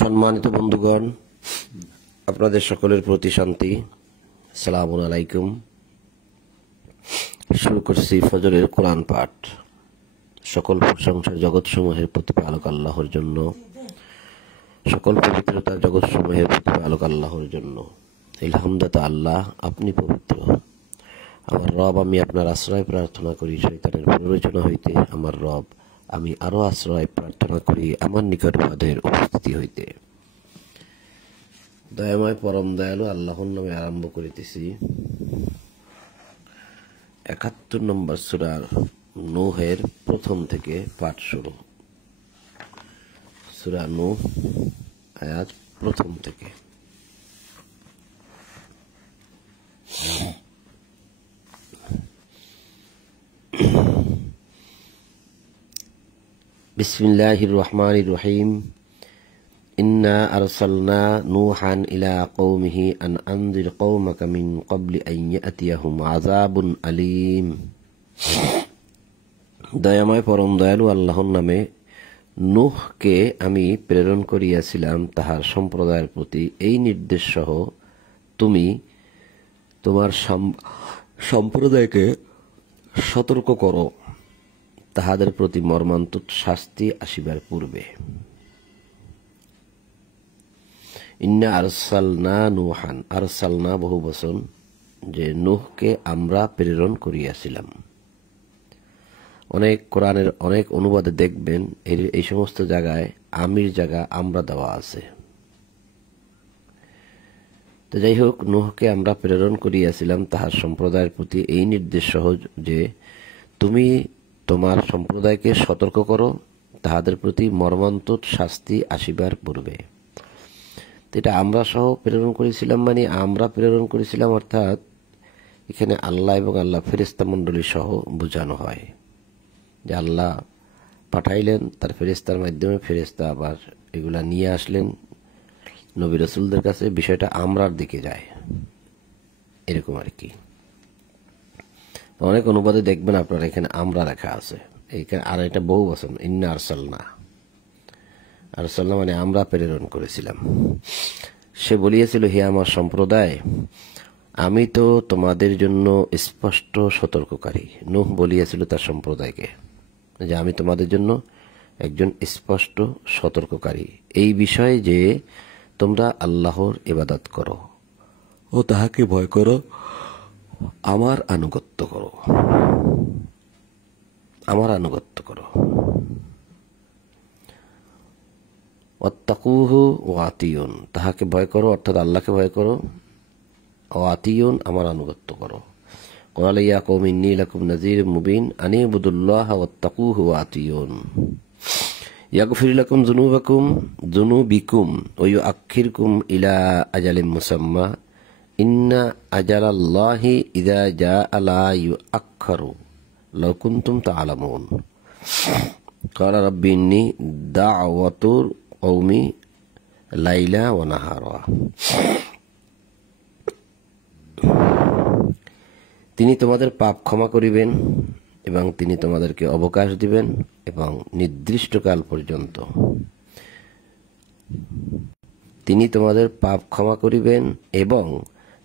সম্মানিত বন্ধুগণ, আপনাদের সকলের প্রতি শান্তি। আসসালামু আলাইকুম। শুরু করছি ফজরের কোরআন পাঠ। সকল প্রশংসা জগৎসমূহের প্রতিপালক আল্লাহর জন্য, সকল পবিত্রতা জগৎসমূহের প্রতিপালক আল্লাহর জন্য। আলহামদুলিল্লাহ, আল্লাহ আপনি পবিত্র। আমার রব, আমি আপনার আশ্রয় প্রার্থনা করি শয়তানের প্ররোচনা হইতে। আমার রব, আমি আরো আশ্রয় প্রার্থনা করি আমার নিকট বাদের উপস্থিতি হইতে। দয়াময় পরম দয়ালু আল্লাহর নামে আরম্ভ করিতেছি। ৭১ নম্বর সূরার নূহের প্রথম থেকে পাঠ শুরু। সূরা নূহ আয়াত প্রথম থেকে। বিসমিল্লাহির রহমানির রহিম। ইন্না আরসালনা নূহান ইলা কওমিহি আন আনজির কওমাকা মিন ক্বাবলি আন ইয়াতিয়াহুম আযাবুন আলীম। দয়াময় পরম দয়ালু আল্লাহর নামে। নূহকে আমি প্রেরণ করিয়াছিলাম তাহার সম্প্রদায়ের প্রতি এই নির্দেশ সহ, তুমি তোমার সম্প্রদায়কে সতর্ক করো তাহাদের প্রতি মর্মান্তিক শাস্তি আসিবার পূর্বে। ইন্না আরসালনা নূহান, আরসালনা বহু বচন, যে নূহকে আমরা প্রেরণ করিয়াছিলাম। অনেক কোরআনের অনেক অনুবাদে দেখবেন এই সমস্ত জায়গায় আমির জায়গা আমরা দেওয়া আছে। তো যাই হোক, নূহকে আমরা প্রেরণ করিয়াছিলাম তাহার সম্প্রদায়ের প্রতি এই নির্দেশ সহ, যে তুমি তোমার সম্প্রদায়কে সতর্ক করো তাহাদের প্রতি মর্মান্তিক শাস্তি আসিবার পূর্বে। এটা আমরা সহ প্রেরণ করেছিলাম, মানে আমরা প্রেরণ করেছিলাম অর্থাৎ এখানে আল্লাহ এবং আল্লাহ ফেরেশতা মণ্ডলী সহ বোঝানো হয়, যে আল্লাহ পাঠাইলেন তার ফেরেশতার মাধ্যমে, ফেরেশতা আবার এগুলা নিয়ে আসলেন নবী রাসূলদের কাছে। বিষয়টা আমরার দিকে যায়, এরকম আর কি। অনেক অনুবাদে দেখবেন আপনারা এখানে আমরা লেখা আছে, এখানে আর এটা বহু বচন। ইন্না আরসালনা, আরসালনা মানে আমরা প্রেরণ করেছিলাম। সে বলিয়াছিল, হে আমার সম্প্রদায়, আমি তো তোমাদের জন্য স্পষ্ট সতর্ককারী। নূহ বলিয়াছিল তার সম্প্রদায়কে যে আমি তোমাদের জন্য একজন স্পষ্ট সতর্ককারী, এই বিষয়ে যে তোমরা আল্লাহর ইবাদত করো ও তাহাকে ভয় করো, আমার আনুগত্য করো, আমার আনুগত্য করো। ওয়াত্তাকুহু ওয়া আতিউন, তাহাকে ভয় করো অর্থাৎ আল্লাহকে ভয় করো। ওয়া আতিউন, আমার আনুগত্য করো। ক্বালা ইয়া কওমি ইন্নী লাকুম নাযীরুম মুবিন আন ইবুদুল্লাহা ওয়াত্তাকুহু ওয়া আতিউন ইয়াগফির লাকুম যুনুবিকুম ওয়া ইউআখিরকুম ইলা আজালিম মুসাম্মা ইন্না আজালাল্লাহি ইযা জাআ লা ইউআখ্খারু লাউ কুনতুম তা'লামুন। ক্বালা রাব্বি ইন্নী দা'ওয়াতুল কওমি লাইলা ওয়া নাহারা। তিনি তোমাদের পাপ ক্ষমা করিবেন এবং তিনি তোমাদেরকে অবকাশ দিবেন এবং নির্দিষ্টকাল পর্যন্ত। তিনি তোমাদের পাপ ক্ষমা করিবেন এবং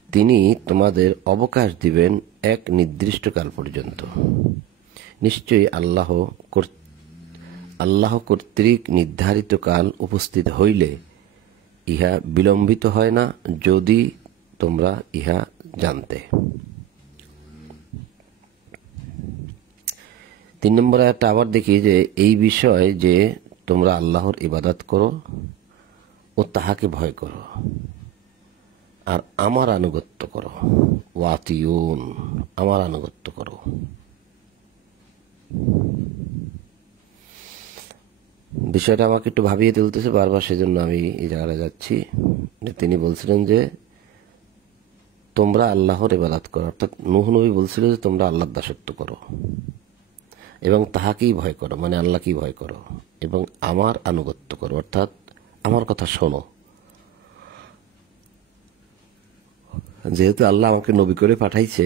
তিনি তোমাদের অবকাশ দিবেন এক নির্দিষ্টকাল পর্যন্ত। নিশ্চয়ই আল্লাহ কর্তৃক নির্ধারিত কাল উপস্থিত হইলে ইহা বিলম্বিত হয় না, যদি তোমরা ইহা জানতে। ৩ নম্বর আয়াতটা আবার দেখি, যে এই বিষয় যে তোমরা আল্লাহর ইবাদত করো ও তাহাকে ভয় করো আর আমার আনুগত্য করো। ওয়াতিউন, আমার আনুগত্য করো। বিষয়টা আমাকে একটু ভাবিয়ে তুলতেছে বারবার, সেজন্য আমি এই জায়গায় যাচ্ছি। তিনি বলছিলেন যে তোমরা আল্লাহর ইবাদত করো, অর্থাৎ নূহ নবী বলছিল যে তোমরা আল্লাহর দাসত্ব করো এবং তাহাকেই ভয় করো, মানে আল্লাহকেই ভয় করো, এবং আমার আনুগত্য করো অর্থাৎ আমার কথা শোনো। যেহেতু আল্লাহ আমাকে নবী করে পাঠাইছে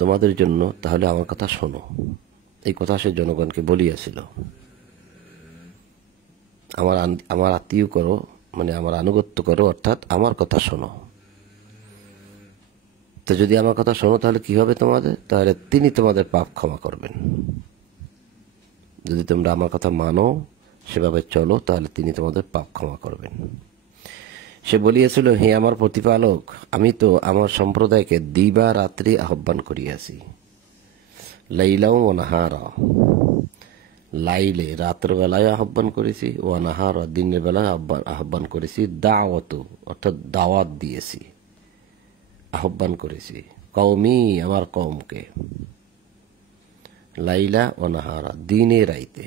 তোমাদের জন্য, তাহলে আমার কথা শোনো। এই কথা সে জনগণকে বলিয়াছিল। আমার আত্মীয় করো, মানে আমার আনুগত্য করো, অর্থাৎ আমার কথা শোনো। তো যদি আমার কথা শোনো তাহলে কি হবে তোমাদের? তাহলে তিনি তোমাদের পাপ ক্ষমা করবেন। যদি তোমরা আমার কথা মানো, সেভাবে চলো, তাহলে তিনি তোমাদের পাপ ক্ষমা করবেন। সে বলিয়াছিল, হে আমার প্রতিপালক, আমি তো আমার সম্প্রদায়কে দিবা রাত্রি আহ্বান করিয়াছি, লাইলাও ও নাহারা, লাইলে রাত্র বেলায় আহ্বান করেছি, ও নাহারা দিনের বেলায় আহ্বান করেছি, দাওয়াত অর্থাৎ দাওয়াত দিয়েছি, আহ্বান করেছি, কওমি আমার কওমকে, লাইলা ও নাহারা দিনে রাইতে,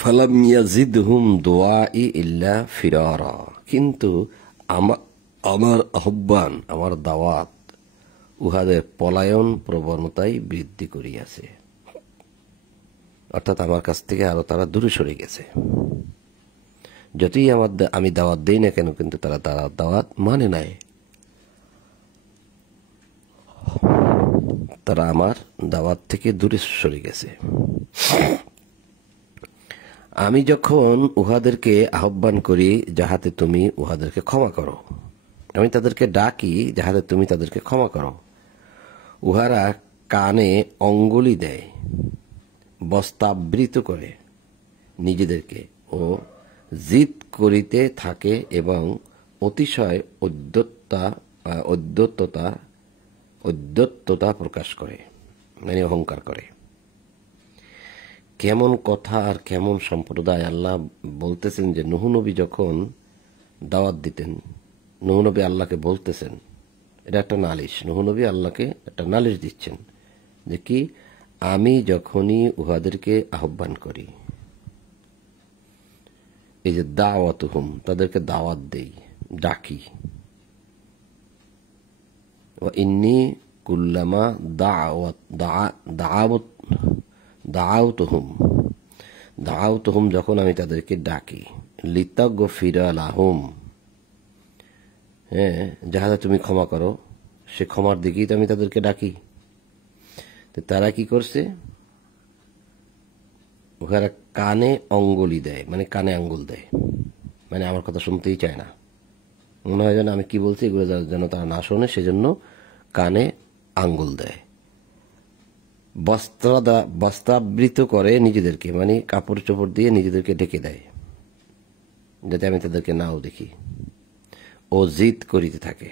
ফালাম ইয়াজিদহুম দুআই ইল্লা ফিরারা, কিন্তু আমার আহ্বান, আমার দাওয়াত উহাদের পলায়ন প্রবণতাই বৃদ্ধি করিয়াছে, অর্থাৎ আমার কাছ থেকে আরো তারা দূরে সরে গেছে। যতই আমি দাওয়াত দেই না কেন, কিন্তু তারা দাওয়াত মানে নাই, তারা আমার দাওয়াত থেকে দূরে সরে গেছে। আমি যখন উহাদেরকে আহ্বান করি যাহাতে তুমি উহাদেরকে ক্ষমা করো, আমি তাদেরকে ডাকি যাহাতে তুমি তাদেরকে ক্ষমা করো, উহারা কানে অঙ্গুলি দেয়, বস্তাবৃত করে নিজেদেরকে ও জিদ করিতে থাকে এবং অতিশয় ঔদ্ধত্যতা প্রকাশ করে, মানে অহংকার করে। কেমন কথা আর কেমন সম্প্রদায়! আল্লাহ বলতেছেন যে নূহ নবী যখন দাওয়াত দিতেন, নূহ নবী আল্লাহকে বলতেছেন, এটা একটা নালিশ, নূহ নবী আল্লাহকে একটা নালিশ দিচ্ছেন যে কি, আমি যখনই উহাদেরকে আহ্বান করি, এই যে দাওয়াতুহুম, তাদেরকে দাওয়াত দেই, ডাকি, ওয়া ইন্নী কুল্লামা দাআউতুহুম, যখন আমি তাদেরকে ডাকি, লিতাগফিরা লাহুম, হ্যাঁ, যাহাতে তুমি ক্ষমা করো, সে ক্ষমার দিকেই তো আমি তাদেরকে ডাকি। তো তারা কি করছে? ওখানে কানে অঙ্গুলি দেয়, মানে কানে আঙ্গুল দেয়, মানে আমার কথা শুনতেই চায় না, মনে হয় যেন আমি কি বলছি এগুলো যেন তারা না শোনে, সেজন্য কানে আঙ্গুল দেয়। বস্ত্রাবৃত করে নিজেদেরকে, মানে কাপড় চোপড় দিয়ে নিজেদেরকে ঢেকে দেয় যাতে আমি তাদেরকে নাও দেখি, ও জিদ করিতে থাকে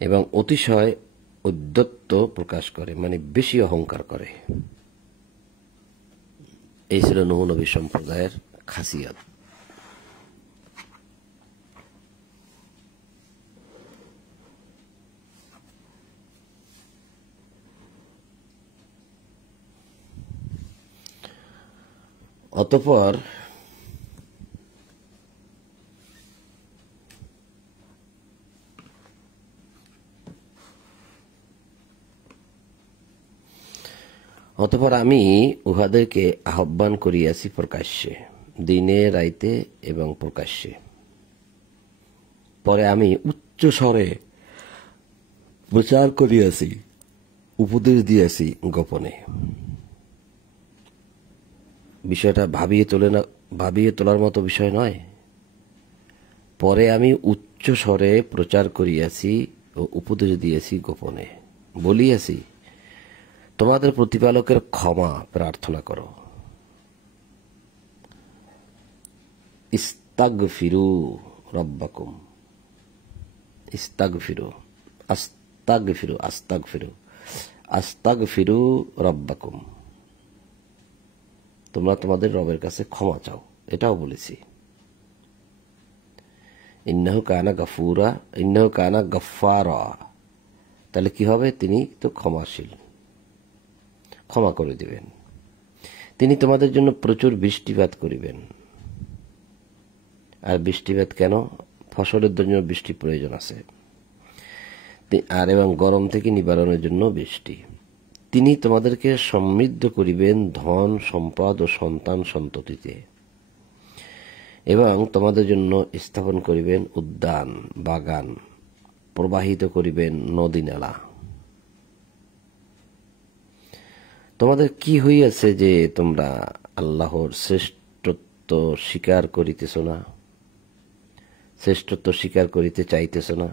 এবং অতিশয় ঔদ্ধত্য প্রকাশ করে, মানে বেশি অহংকার করে। এই ছিল নূহ নবী সম্প্রদায়ের খাসিয়াত। অতঃপর আমি উহাদেরকে আহ্বান করিয়াছি প্রকাশ্যে, দিনে রাইতে এবং প্রকাশ্যে। পরে আমি উচ্চ স্বরে প্রচার করিয়াছি, উপদেশ দিয়াছি গোপনে। বিষয়টা ভাবিয়ে তোলার মতো বিষয় নয়। পরে আমি উচ্চ স্বরে প্রচার করিয়াছি ও উপদেশ দিয়েছি গোপনে, বলিয়াছি, তোমাদের প্রতিপালকের ক্ষমা প্রার্থনা করো, ইস্তাগফিরু রব্বাকুম, আস্তাগফিরু রব্বাকুম, তোমরা তোমাদের রবের কাছে ক্ষমা চাও, এটাও বলেছি। ইন্নাহু কানা গফফারা, তাহলে কি হবে? তিনি তো ক্ষমাশীল, ক্ষমা করে দিবেন। তিনি তোমাদের জন্য প্রচুর বৃষ্টিপাত করিবেন। আর বৃষ্টিপাত কেন? ফসলের জন্য বৃষ্টি প্রয়োজন আছে, আর এবং গরম থেকে নিবারণের জন্য বৃষ্টি। তিনি তোমাদেরকে সমৃদ্ধ করিবেন ধন সম্পদ ও সন্তান সন্ততিতে, এবং তোমাদের জন্য স্থাপন করিবেন উদ্যান বাগান, প্রবাহিত করিবেন নদী নালা। তোমাদের কি হইয়াছে যে তোমরা আল্লাহর শ্রেষ্ঠত্ব স্বীকার করিতেছ না, শ্রেষ্ঠত্ব স্বীকার করিতে চাইতেছ না।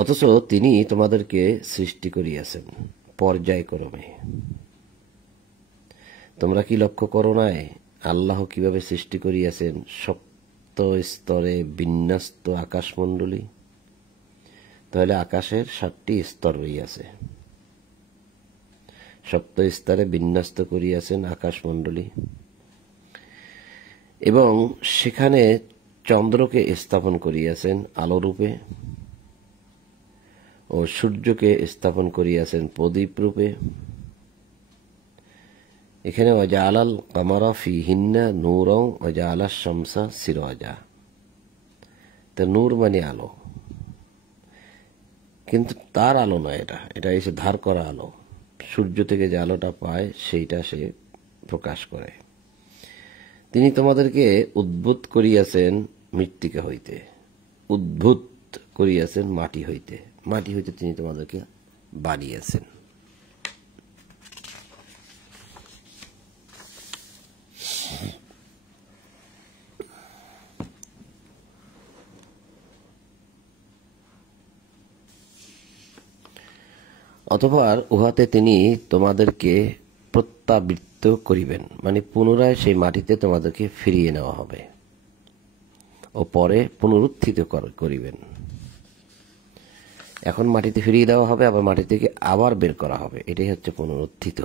অথচ তিনি তোমাদেরকে সৃষ্টি করিয়াছেন পর্যায়ক্রমে। তোমরা কি লক্ষ্য করো নাই আল্লাহ কিভাবে সৃষ্টি করিয়াছেন সপ্ত স্তরে বিন্যস্ত আকাশমণ্ডলী? তাহলে আকাশের 7টি স্তর রইয়াছে, সপ্ত স্তরে বিন্যস্ত করিয়াছেন আকাশমণ্ডলী, এবং সেখানে চন্দ্রকে স্থাপন করিয়াছেন আলোরূপে ও সূর্যকে স্থাপন করিয়াছেন প্রদীপ রূপে। এখানে ওয়াজআলাল কামারা ফীহিন্না নূরাও ওয়াজআলাশ শামসা সিরাজা। তো নূর মানে আলো, কিন্তু তার আলো নয়, এটা এসে ধার করা আলো। সূর্য থেকে যে আলোটা পায় সেইটা সে প্রকাশ করে। তিনি তোমাদেরকে উদ্ভূত করিয়াছেন মৃত্তিকা হইতে, উদ্ভূত করিয়াছেন মাটি হইতে, মাটি হইতে তিনি তোমাদেরকে বানিয়েছেন। অতঃপর উহাতে তিনি তোমাদেরকে প্রত্যাবৃত্ত করিবেন, মানে পুনরায় সেই মাটিতে তোমাদেরকে ফিরিয়ে নেওয়া হবে ও পরে পুনরুত্থিত করিবেন। এখন মাটিতে ফিরিয়ে দেওয়া হবে, আবার মাটি থেকে আবার বের করা হবে, এটাই হচ্ছে পুনরুত্থিত।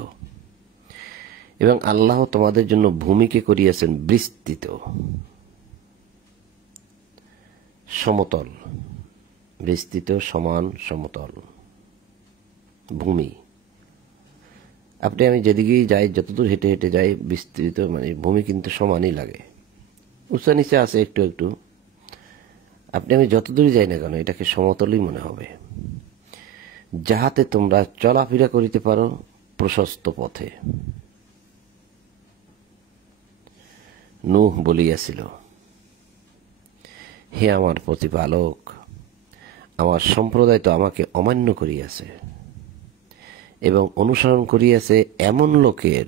এবং আল্লাহ তোমাদের জন্য ভূমিকে করিয়াছেন বিস্তৃত, সমতল, বিস্তৃত সমান সমতল ভূমি। আপনি আমি যেদিকেই যাই, যতদূর হেঁটে হেঁটে যাই, বিস্তৃত মানে ভূমি কিন্তু সমানই লাগে, উঁচা নিচে আছে একটু একটু। আপনি আমি যতদূরই যাই না কেন এটাকে সমতলই মনে হবে, যাহাতে তোমরা চলাফেরা করিতে পারো প্রশস্ত পথে। নূহ বলিয়াছিল, হে আমার প্রতিপালক, আমার সম্প্রদায় তো আমাকে অমান্য করিয়াছে এবং অনুসরণ করিয়াছে এমন লোকের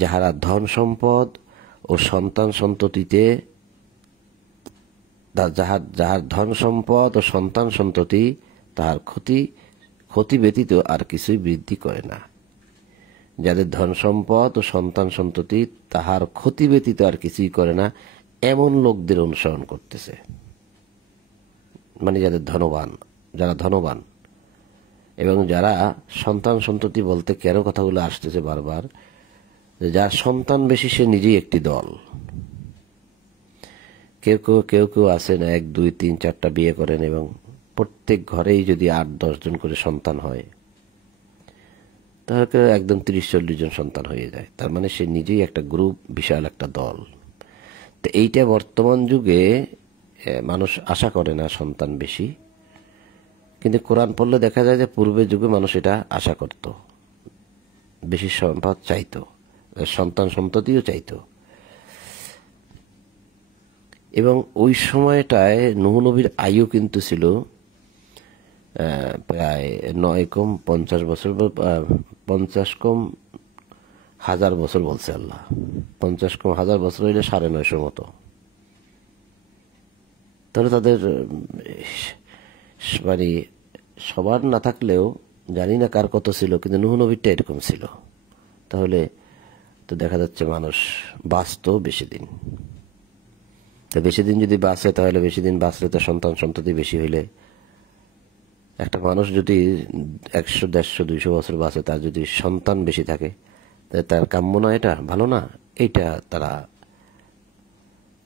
যাহারা ধন সম্পদ ও সন্তান সন্ততিতে, যাহার ধন সম্পদ ও সন্তান সন্ততি তাহার ক্ষতি ব্যতীত আর কিছুই বৃদ্ধি করে না। যাদের ধন সম্পদ ও সন্তান সন্ততি তাহার ক্ষতি ব্যতীত আর কিছুই করে না, এমন লোকদের অনুসরণ করতেছে। মানে যাদের যারা ধনবান এবং যারা সন্তান সন্ততি বলতে কেন কথাগুলো আসতেছে বারবার, যার সন্তান বেশি সে নিজেই একটি দল। কেউ কেউ আছে না 1, 2, 3, 4টা বিয়ে করেন এবং প্রত্যেক ঘরেই যদি 8-10 জন করে সন্তান হয়, তাহলে একদম 30-40 জন সন্তান হয়ে যায়। তার মানে সে নিজেই একটা গ্রুপ, বিশাল একটা দল। তো এইটা বর্তমান যুগে মানুষ আশা করে না সন্তান বেশি, কিন্তু কোরআন পড়লে দেখা যায় যে পূর্বের যুগে মানুষ এটা আশা করত, বেশি সম্পদ চাইতো, সন্তান সন্ততিও চাইতো। এবং ওই সময়টায় নূহ নবীর আয়ু কিন্তু ছিল প্রায় 9 কম 50 বছর, 50 কম 1000 বছর বলছে আল্লাহ। 50 কম 1000 বছর হইলে 950 মতো। তাহলে তাদের মানে সবার না থাকলেও জানি না কার কত ছিল, কিন্তু নূহ নবীরটা এরকম ছিল। তাহলে তো দেখা যাচ্ছে মানুষ বাঁচত বেশি দিন। তো বেশি দিন যদি বাঁচে, তাহলে বেশি দিন বাঁচলে তো সন্তান সন্ততি বেশি হইলে, একটা মানুষ যদি 100, 150, 200 বছর বাঁচে, তার যদি সন্তান বেশি থাকে, তার কাম্য না, এটা ভালো না। এইটা তারা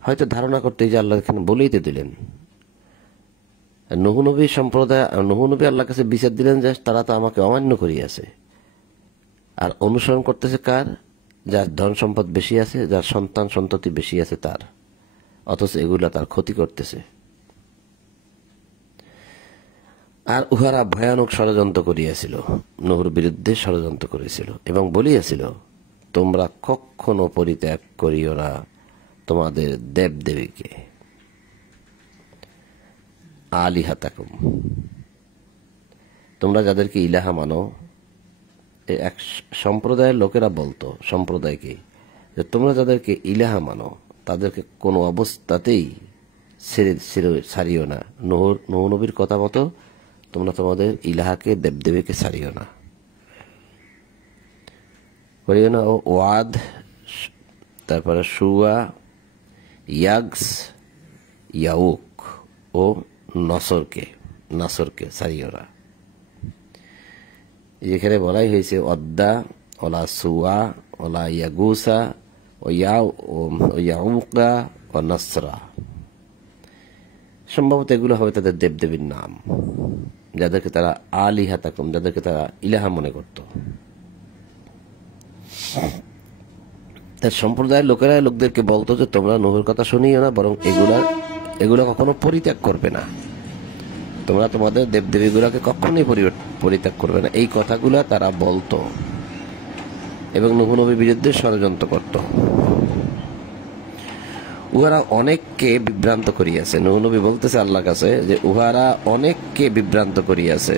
হয়তো ধারণা করতে, যে আল্লাহ এখানে বলেই তো দিলেন। নূহ নবী সম্প্রদায়, নূহ নবী আল্লাহর কাছে বিচার দিলেন যে তারা তো আমাকে অমান্য করিয়াছে, আর অনুসরণ করতেছে কার? যার ধন সম্পদ বেশি আছে, যার সন্তান সন্ততি বেশি আছে তার, অথচ এগুলা তার ক্ষতি করতেছে। আর উহারা ভয়ানক ষড়যন্ত্র করিয়াছিল, নূহর বিরুদ্ধে ষড়যন্ত্র করেছিল এবং বলিয়াছিল, তোমরা কখনো পরিত্যাগ করিও না তোমাদের দেবদেবীকে, আলিহাতাকুম, তোমরা যাদেরকে ইলাহা মানো এক সম্প্রদায়ের লোকেরা বলতো সম্প্রদায়কে যে তোমরা যাদেরকে ইলাহা মানো তাদেরকে কোনো অবস্থাতেই ছাড়িও না। নূহ নবীর কথা মতো তোমরা তোমাদের ইলাহাকে দেবদেবীকে ছাড়িও না, করিও না। ও ওয়াদ, তারপরে সুয়া, ইয়াগস, ইয়াউক ও নাসরকে ছাড়িও না। যেখানে বলাই হয়েছে অদ্দা, ওলা সুয়া, ওলা ইয়াগুসা ও ইয়াউকা ও নাসরা, সম্ভবত এগুলো হবে তাদের দেবদেবীর নাম, যাদেরকে তারা আলিহা তাকুম, যাদেরকে তারা ইলাহা মনে করত। তার সম্প্রদায়ের লোকদেরকে বলতো যে তোমরা নূহের কথা শুনিও না, বরং এগুলা কখনো পরিত্যাগ করবে না, তোমরা তোমাদের দেবদেবীগুলাকে কখনোই পরিত্যাগ করবে না। এই কথাগুলা তারা বলতো এবং নূহ নবীর বিরুদ্ধে ষড়যন্ত্র করত। উহারা অনেককে বিভ্রান্ত করিয়াছে। নূহ নবী বলতেছে আল্লাহর কাছে যে উহারা অনেককে বিভ্রান্ত করিয়াছে,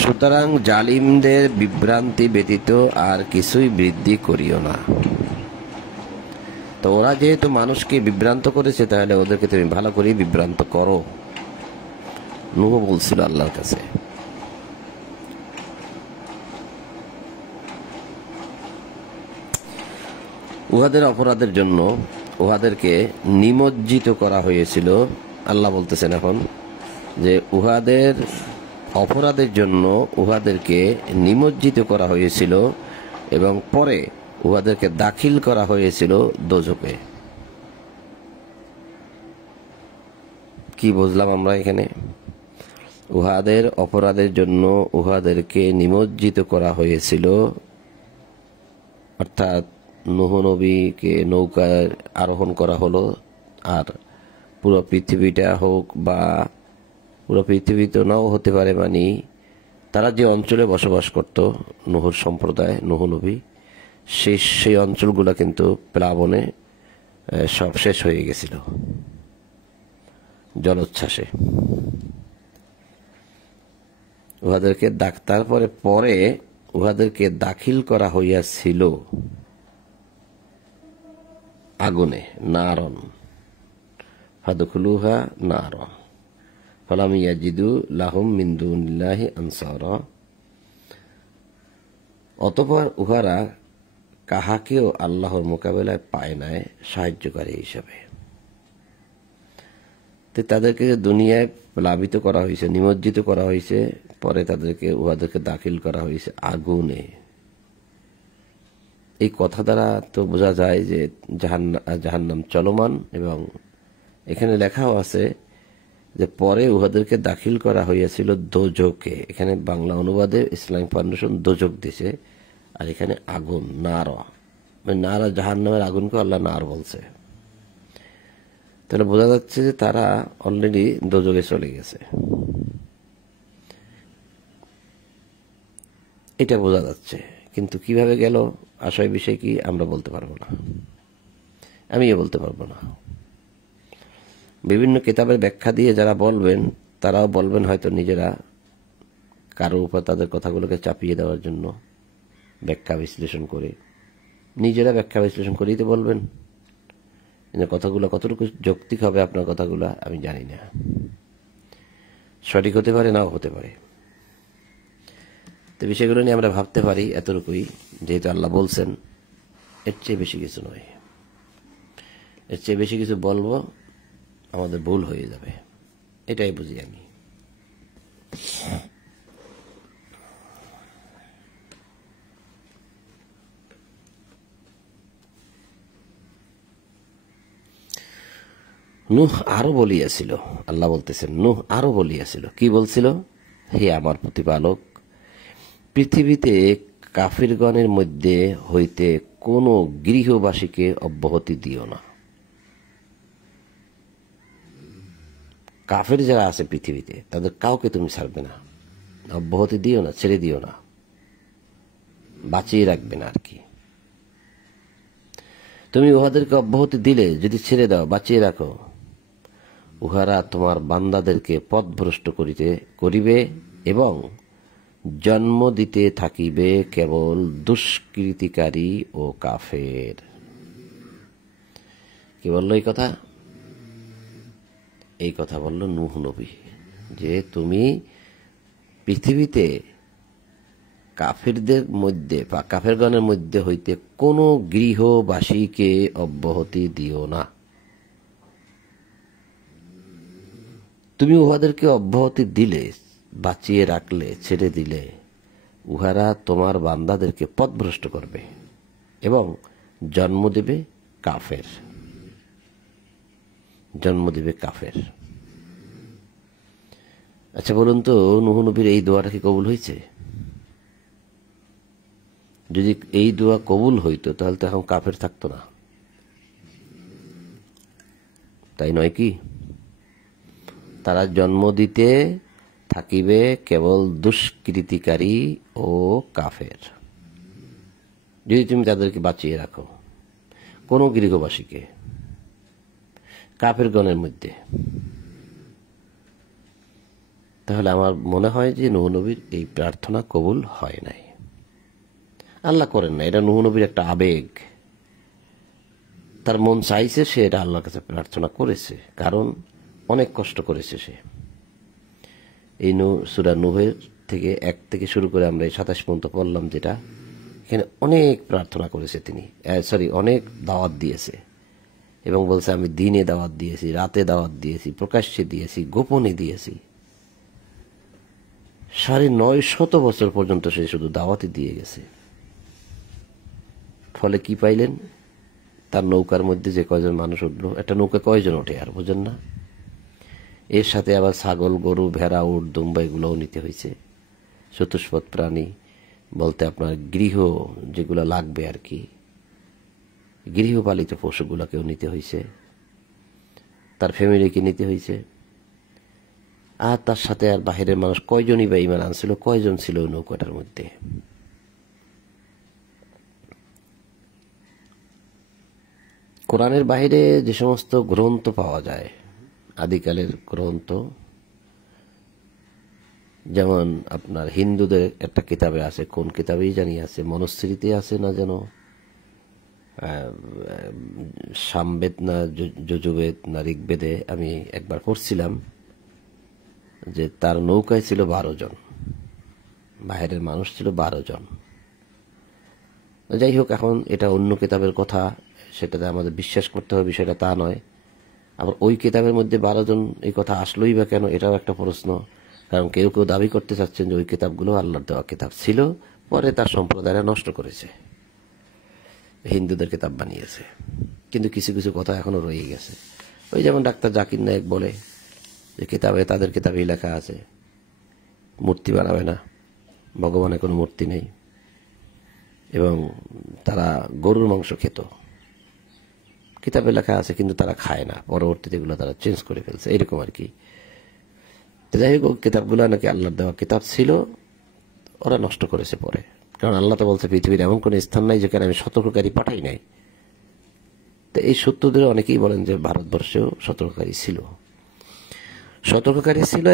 সুতরাং জালিমদের বিভ্রান্তি ব্যতীত আর কিছুই বৃদ্ধি করিও না। তো ওরা যেহেতু মানুষকে বিভ্রান্ত করেছে, তাহলে ওদেরকে তুমি ভালো করে বিভ্রান্ত করো, নূহ বলছিল আল্লাহর কাছে। উহাদের অপরাধের জন্য উহাদেরকে নিমজ্জিত করা হয়েছিল। আল্লাহ বলতেছেন এখন যে উহাদের অপরাধের জন্য উহাদেরকে নিমজ্জিত করা হয়েছিল এবং পরে উহাদেরকে দাখিল করা হয়েছিল দোজখে। কি বুঝলাম আমরা এখানে? উহাদের অপরাধের জন্য উহাদেরকে নিমজ্জিত করা হয়েছিল, অর্থাৎ নূহ নবীকে নৌকায় আরোহণ করা হলো, আর পুরো পৃথিবীটা হোক বা পুরো পৃথিবী তো নাও হতে পারে, মানে তারা যে অঞ্চলে বসবাস করত নূহর সম্প্রদায়, নূহ নবী, সেই অঞ্চলগুলো কিন্তু প্লাবনে সব শেষ হয়ে গেছিল জলোচ্ছ্বাসে। উহাদেরকে পরে উহাদেরকে দাখিল করা হইয়াছিল আগুনে, নারন ফাদখুলুহা নারন ফালাম ইয়াজিদু লাহুম মিন দুনিল্লাহি আনসারা। অতঃপর উহারা কাহাকেও আল্লাহর মোকাবেলায় পায় নাই সাহায্যকারী হিসাবে। তাদেরকে দুনিয়ায় প্লাবিত করা হয়েছে, নিমজ্জিত করা হয়েছে, পরে উহাদেরকে দাখিল করা হয়েছে আগুনে। এই কথা দ্বারা তো বোঝা যায় যে জাহান্নাম চলমান, এবং এখানে লেখাও আছে যে পরে উহাদেরকে দাখিল করা হইয়াছিল দোজখে। এখানে বাংলা অনুবাদে ইসলামিক ফাউন্ডেশন দোজখ দিছে, আর এখানে আগুন, নারা, নারা জাহান্নামের আগুনকে আল্লাহ নার বলছে। তাহলে বোঝা যাচ্ছে যে তারা অলরেডি দোজখে চলে গেছে, এটা বোঝা যাচ্ছে। কিন্তু কিভাবে গেল আশয় বিষয় কি আমরা বলতে পারবো না, আমিও বলতে পারবো না। বিভিন্ন কিতাবের ব্যাখ্যা দিয়ে যারা বলবেন, তারাও বলবেন হয়তো নিজেরা কারোর উপর তাদের কথাগুলোকে চাপিয়ে দেওয়ার জন্য ব্যাখ্যা বিশ্লেষণ করে, নিজেরা ব্যাখ্যা বিশ্লেষণ করেই তো বলবেন। কথাগুলো কতটুকু যৌক্তিক হবে আপনার কথাগুলো আমি জানি না, সঠিক হতে পারে, নাও হতে পারে। তো বিষয়গুলো নিয়ে আমরা ভাবতে পারি এতটুকুই, যেহেতু আল্লাহ বলছেন, এর চেয়ে বেশি কিছু নয়। এর চেয়ে বেশি কিছু বলবো আমাদের ভুল হয়ে যাবে, এটাই বুঝি আমি। নূহ আরো বলিয়াছিল, আল্লাহ বলতেছেন নূহ আরো বলিয়াছিল, কি বলছিল? হে আমার প্রতিপালক, পৃথিবীতে কাফিরগণের মধ্যে হইতে কোন গৃহবাসীকে অব্যাহতি দিও না। কাফের যারা আছে পৃথিবীতে তাদের কাউকে তুমি ছাড়বে না, অব্যাহতি দিও না, ছেড়ে দিও না, বাঁচিয়ে রাখবে না আর কি। তুমি উহাদেরকে অব্যাহতি দিলে, যদি ছেড়ে দাও, বাঁচিয়ে রাখো, উহারা তোমার বান্দাদেরকে পথভ্রষ্ট করিবে এবং জন্ম দিতে থাকিবে কেবল দুষ্কৃতিকারী ও কাফের। কি বললো এই কথা? এই কথা বলল নূহ নবী, যে তুমি পৃথিবীতে কাফেরদের মধ্যে বা কাফেরগণের মধ্যে হইতে কোনো গৃহবাসীকে অব্যাহতি দিও না। তুমি উহাদেরকে অব্যাহতি দিলে, বাঁচিয়ে রাখলে, ছেড়ে দিলে, উহারা তোমার বান্দাদেরকে পথভ্রষ্ট করবে এবং জন্ম দেবে কাফের। জন্ম দেবে কাফের। আচ্ছা বলুন তো, নূহ নবীর এই দোয়াটা কি কবুল হয়েছে? যদি এই দোয়া কবুল হইতো তাহলে তো এখন কাফের থাকতো না, তাই নয় কি? তারা জন্ম দিতে থাকিবে কেবল দুষ্কৃতিকারী ও কাফের। যদি তুমি তাদেরকে বাঁচিয়ে রাখো, কোন গৃহবাসীকে কাফেরগণের মধ্যে, তাহলে আমার মনে হয় যে নূহ নবীর এই প্রার্থনা কবুল হয় নাই। আল্লাহ করেন না, এটা নূহ নবীর একটা আবেগ। তার মন চাইছে, সে এটা আল্লাহর কাছে প্রার্থনা করেছে, কারণ অনেক কষ্ট করেছে সে। এই সূরা নূহের থেকে 1 থেকে শুরু করে আমরা এই 27 পর্যন্ত পড়লাম, যেটা এখানে অনেক প্রার্থনা করেছে তিনি, অনেক দাওয়াত দিয়েছে এবং বলছে আমি দিনে দাওয়াত দিয়েছি, রাতে দাওয়াত দিয়েছি, প্রকাশ্যে দিয়েছি, গোপনে দিয়েছি। 950 বছর পর্যন্ত সে শুধু দাওয়াতই দিয়ে গেছে। ফলে কি পাইলেন? তার নৌকার মধ্যে যে কয়জন মানুষ উঠলো, একটা নৌকা কয়জন ওঠে আর বোঝেন না? এর সাথে আবার ছাগল, গরু, ভেড়া, উট, দুম্বা এগুলোও নিতে হয়েছে। চতুষ্পদ প্রাণী বলতে আপনার গৃহ যেগুলো লাগবে আর কি, গৃহপালিত পশুগুলোকেও নিতে হয়েছে, তার ফ্যামিলিকে নিতে হয়েছে। আর তার সাথে আর বাহিরের মানুষ কয়জনই বা ঈমান আনছিল, কয়জন ছিল নৌকাটার মধ্যে? কোরআনের বাইরে যে সমস্ত গ্রন্থ পাওয়া যায়, আদিকালের গ্রন্থ, যেমন আপনার হিন্দুদের একটা কিতাবে আছে, কোন কিতাবেই জানি আছে, মনুস্মৃতি আছে না যেন, সামবেদ না যজুবেদ না ঋগ্বেদে আমি একবার পড়ছিলাম যে তার নৌকায় ছিল 12 জন, বাহিরের মানুষ ছিল 12 জন। যাই হোক, এখন এটা অন্য কিতাবের কথা, সেটাতে আমাদের বিশ্বাস করতে হবে বিষয়টা তা নয়। আবার ওই কিতাবের মধ্যে 12 জন এই কথা আসলোই বা কেন, এটাও একটা প্রশ্ন। কারণ কেউ কেউ দাবি করতে চাচ্ছেন যে ওই কিতাবগুলো আল্লাহর দেওয়া কিতাব ছিল, পরে তার সম্প্রদায়রা নষ্ট করেছে, হিন্দুদের কিতাব বানিয়েছে। কিন্তু কিছু কিছু কথা এখনো রয়ে গেছে। ওই যেমন ডাক্তার জাকির নায়েক বলে যে কিতাবে, তাদের কিতাবেই লেখা আছে মূর্তি বানাবে না, ভগবানের কোনো মূর্তি নেই, এবং তারা গরুর মাংস খেত, কিতাবে লেখা আছে, কিন্তু তারা খায় না। পরবর্তীতে এগুলো তারা চেঞ্জ করে ফেলছে, এরকম আর কি। যাই হোক, কিতাবগুলো নাকি আল্লাহর দেওয়া কিতাব ছিল, ওরা নষ্ট করেছে পরে। কারণ আল্লাহ তো বলছে পৃথিবীর এমন কোন স্থান নাই যেখানে আমি সতর্ককারী পাঠাই নাই। তো এই সত্যদের অনেকেই বলেন যে ভারতবর্ষেও সতর্ককারী ছিল,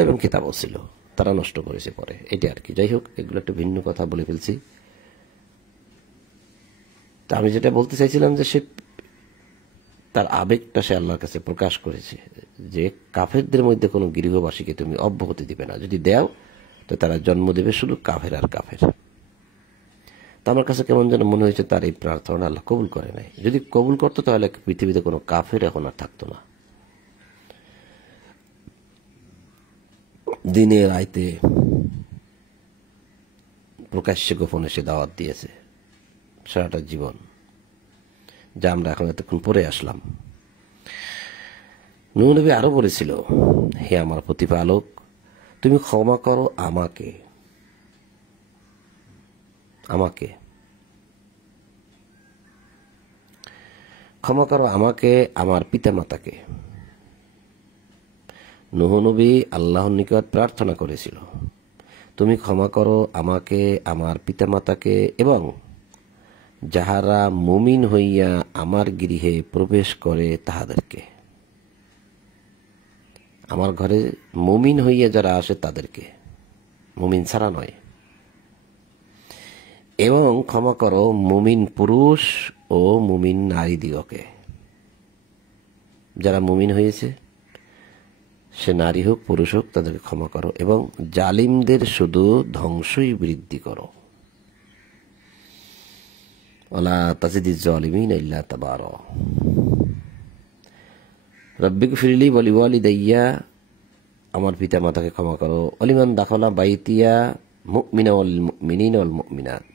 এবং কিতাবও ছিল, তারা নষ্ট করেছে পরে, এটা আর কি। যাই হোক, এগুলো একটা ভিন্ন কথা বলে ফেলছি। তা আমি যেটা বলতে চাইছিলাম যে সে তার আবেগটা সে আল্লাহর কাছে প্রকাশ করেছে যে কাফেরদের মধ্যে কোনো গৃহবাসীকে তুমি অব্যাহতি দিবে না, যদি দেও তো তারা জন্ম দেবে শুধু কাফের আর কাফের। তা আমার কাছে কেমন যেন মনে হয়েছে তার এই প্রার্থনা আল্লাহ কবুল করে নাই। যদি কবুল করতো তাহলে পৃথিবীতে কোনো কাফের এখন আর থাকতো না। দিনে রাইতে প্রকাশ্যে গোপনে সে দাওয়াত দিয়েছে সারাটা জীবন, যা আমরা এখন এতক্ষণ পড়ে আসলাম। নূহ নবী আরো বলেছিল, হে আমার প্রতিপালক, তুমি ক্ষমা করো আমাকে, ক্ষমা করো আমাকে, আমার পিতামাতাকে। নূহ নবী আল্লাহর নিকট প্রার্থনা করেছিল, তুমি ক্ষমা করো আমাকে, আমার পিতামাতাকে এবং যাহারা মুমিন হইয়া আমার গৃহে প্রবেশ করে তাহাদেরকে। আমার ঘরে মুমিন হইয়া যারা আসে তাদেরকে, মুমিন ছাড়া নয়। এবং ক্ষমা করো মুমিন পুরুষ ও মুমিন নারী দিগকে। যারা মুমিন হয়েছে, সে নারী হোক পুরুষ হোক, তাদেরকে ক্ষমা করো এবং জালিমদের শুধু ধ্বংসই বৃদ্ধি করো। ওয়ালা তাজিদি যালিমিনা ইল্লা তাবারা। রব্বিগফিরলি ওয়ালিওয়ালিদাইয়া, আমার পিতা মাতাকে ক্ষমা করো। ওয়ালিমান দাখালা বাইতিয়া মুমিনা ওয়াল মুমিনিনা ওয়াল মুমিনাত।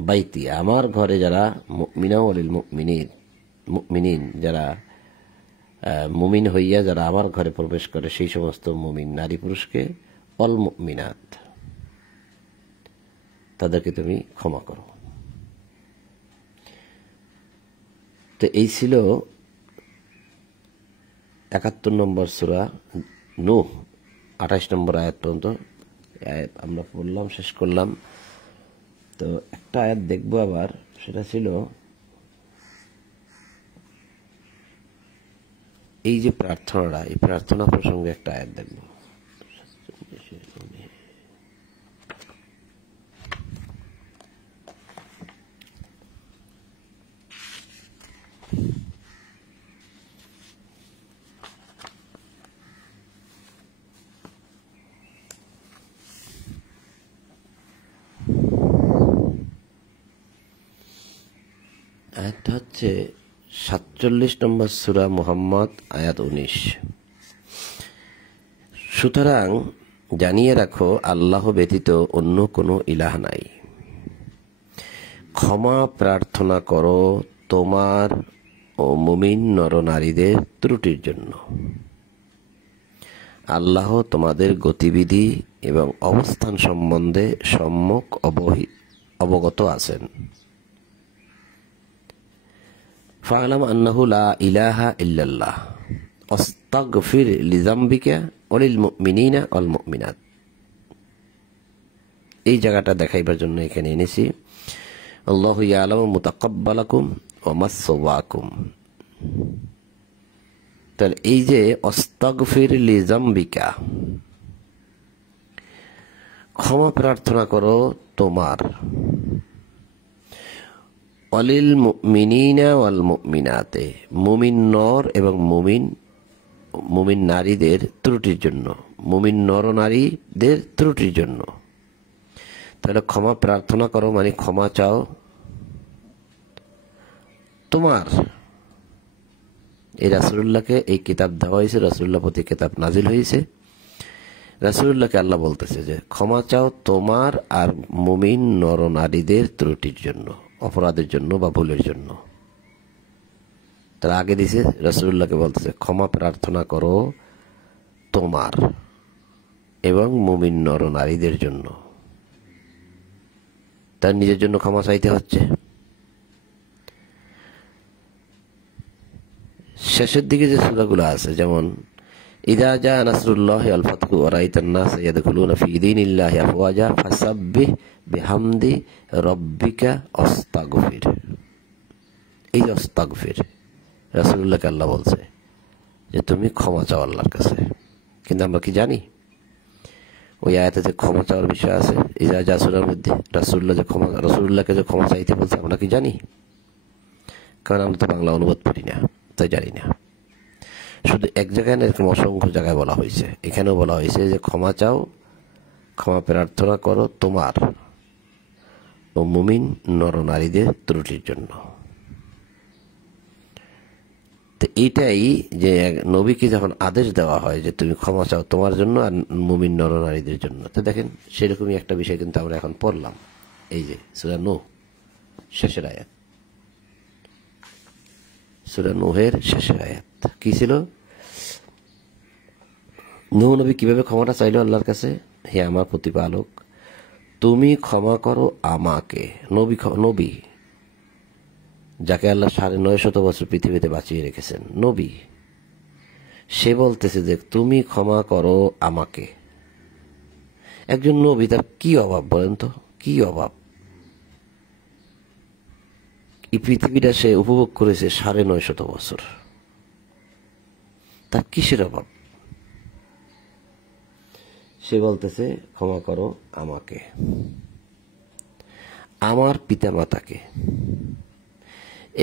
বাইতিয়া, আমার ঘরে যারা মুমিনা ওয়াল মুমিনিন, যারা মুমিন হইয়া যারা আমার ঘরে প্রবেশ করে, সেই সমস্ত মুমিন নারী পুরুষকে, অল মুমিনাত, তাদেরকে তুমি ক্ষমা করো। তো এই ছিল 71 নম্বর সূরা নূহ 28 নম্বর আয়াত পর্যন্ত আয়াত আমরা পড়লাম, শেষ করলাম। তো একটা আয়াত দেখবো আবার, সেটা ছিল এই যে প্রার্থনাটা, এই প্রার্থনা প্রসঙ্গে একটা আয়াত দেখবো। আয়াতটা হচ্ছে 47 নম্বর সূরা মুহাম্মদ, আয়াত 19। সুতরাং জানিয়ে রাখো, আল্লাহ ব্যতীত অন্য কোনো ইলাহ নাই। ক্ষমা প্রার্থনা করো তোমার ও মুমিন নরনারীদের ত্রুটির জন্য। আল্লাহ তোমাদের গতিবিধি এবং অবস্থান সম্বন্ধে সম্যক অবগত আছেন। ফা'লাম আন্নাহু লা ইলাহা ইল্লাল্লাহ ওয়াস্তাগফির লিযামবিকা ওয়ালিল মুমিনিনা ওয়াল মুমিনাত। এই জায়গাটা দেখাইবার জন্য এখানে এনেছি। আল্লাহু ইয়ালামু মুতাকাব্বালাকুম ওয়া মাসওয়াকুম। তাহলে এই যে ওয়াস্তাগফির লিযামবিকা, ক্ষমা প্রার্থনা করো তোমার, অলিল মুমিনিনা ওয়াল মুমিনাতে, মুমিন নর এবং মুমিন নারীদের ত্রুটির জন্য, মুমিন নর নারীদের ত্রুটির জন্য। তাহলে ক্ষমা প্রার্থনা করো মানে ক্ষমা চাও তোমার। এই রাসূলুল্লাহকে এই কিতাব দেওয়া হয়েছে, রাসূলুল্লাহ প্রতি কিতাব নাজিল হয়েছে। রাসূলুল্লাহকে আল্লাহ বলতেছে যে ক্ষমা চাও তোমার আর মুমিন নর নারীদের ত্রুটির জন্য, অপরাধের জন্য বা ভুলের জন্য। তার আগে দিছে রাসূলুল্লাহকে বলতেছে ক্ষমা প্রার্থনা করো তোমার এবং মুমিন নর নারীদের জন্য। তার নিজের জন্য ক্ষমা চাইতে হচ্ছে। শেষের দিকে যে সূরাগুলো আছে, যেমন ইযা জা নাসরুল্লাহি ওয়াল ফাতহু ওয়া রাআইতান নাস ইয়াদখুলুনা ফি দীনিল্লাহি আফওয়াজা ফাসাব্বিহ বিহামদি রাব্বিকা ওয়াস্তাগফির। এই যে ওয়াস্তাগফির, রাসূলুল্লাহকে আল্লাহ বলছে যে তুমি ক্ষমা চাও আল্লাহর কাছে। কিন্তু আমরা কি জানি ওই আয়াতে যে ক্ষমা চাওয়ার বিষয় আছে, ইযা জা সূরার মধ্যে রাসূলুল্লাহকে যে ক্ষমা চাইতে বলছে, আমরা কি জানি? কারণ আমরা তো বাংলা অনুবাদ পড়ি না, তাই জানি না। শুধু এক জায়গায় না, এরকম অসংখ্য জায়গায় বলা হয়েছে। এখানেও বলা হয়েছে যে ক্ষমা চাও, ক্ষমা প্রার্থনা করো তোমার ও মুমিন নরনারীদের ত্রুটির জন্য। তো এইটাই যে নবীকে যখন আদেশ দেওয়া হয় যে তুমি ক্ষমা চাও তোমার জন্য আর মুমিন নরনারীদের জন্য, তো দেখেন সেরকমই একটা বিষয় কিন্তু আমরা এখন পড়লাম। এই যে সূরা নূহ শেষের আয়াত, সূরা নূহের শেষের আয়াত কি ছিল? নূহ নবী কিভাবে ক্ষমাটা চাইলো আল্লাহর কাছে? হে আমার প্রতিপালক, তুমি ক্ষমা করো আমাকে। নবী যাকে আল্লাহ 950 বছর পৃথিবীতে বাঁচিয়ে রেখেছেন, নবী, সে বলতেছে যে তুমি ক্ষমা করো আমাকে। একজন নবী, তার কি অভাব বলেন তো? কি অভাব? এই পৃথিবীটা সে উপভোগ করেছে 950 বছর, তার কিসের অভাব? সে বলতেছে ক্ষমা করো আমাকে। আমার পিতামাতাকে,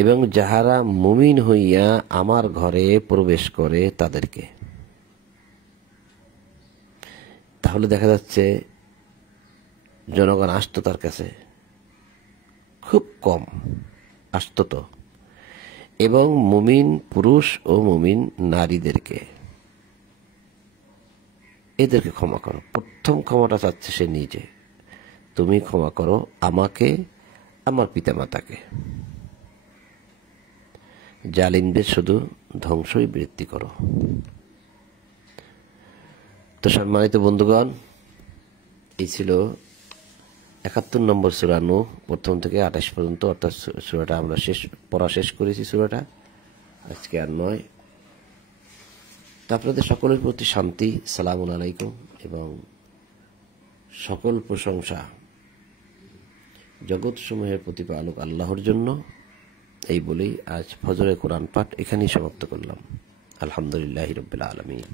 এবং যাহারা মুমিন হইয়া আমার ঘরে প্রবেশ করে তাদেরকে। তাহলে দেখা যাচ্ছে জনগণ আসতো তার কাছে, খুব কম আসতো তো, এবং মুমিন পুরুষ ও মুমিন নারীদেরকে, এদেরকে ক্ষমা করো। প্রথম ক্ষমাটা চাচ্ছে সে নিজে, তুমি ক্ষমা করো আমাকে, আমার পিতামাতাকে। জালিমদের শুধু ধ্বংসই বৃদ্ধি করো। তো সম্মানিত বন্ধুগণ, এই ছিল ৭১ নম্বর সূরা নূহ, প্রথম থেকে ২৮ পর্যন্ত, অর্থাৎ সূরাটা আমরা পড়া শেষ করেছি। সূরাটা আজকে আর নয়। তো আপনাদের সকলের প্রতি শান্তি, সালামুন আলাইকুম, এবং সকল প্রশংসা জগৎসমূহের প্রতিপালক আল্লাহর জন্য। এই বলেই আজ ফজরের কোরআন পাঠ এখানেই সমাপ্ত করলাম। আলহামদুলিল্লাহি রাব্বিল আলামিন।